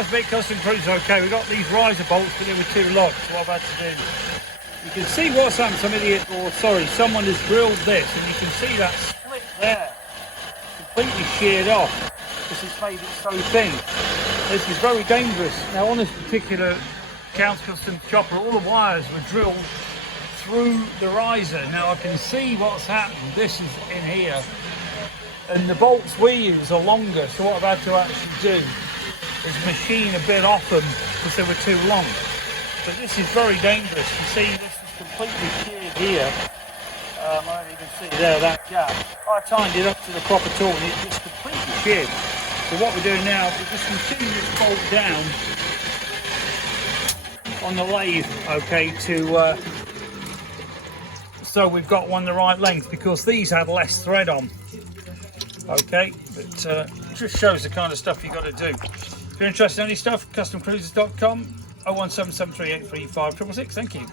last bit custom cruise okay. We got these riser bolts, but they were too long, so what I've had to do. You can see what's happened. Someone has drilled this, and you can see that split there, completely sheared off, because it's made it so thin. This is very dangerous. Now on this particular Counts Custom chopper, all the wires were drilled through the riser. Now I can see what's happened. This is in here, and the bolts we use are longer, so what I've had to actually do is machine a bit off them because they were too long. But this is very dangerous. You see, this is completely sheared here. I don't know if you can see there, that gap. I tightened it up to the proper tool and it's just completely sheared. So what we're doing now, we're just continuing this bolt down on the lathe, okay, so we've got one the right length, because these had less thread on. Okay, but it just shows the kind of stuff you got to do. If you're interested in any stuff, customcruisers.com, 01773835666. Thank you.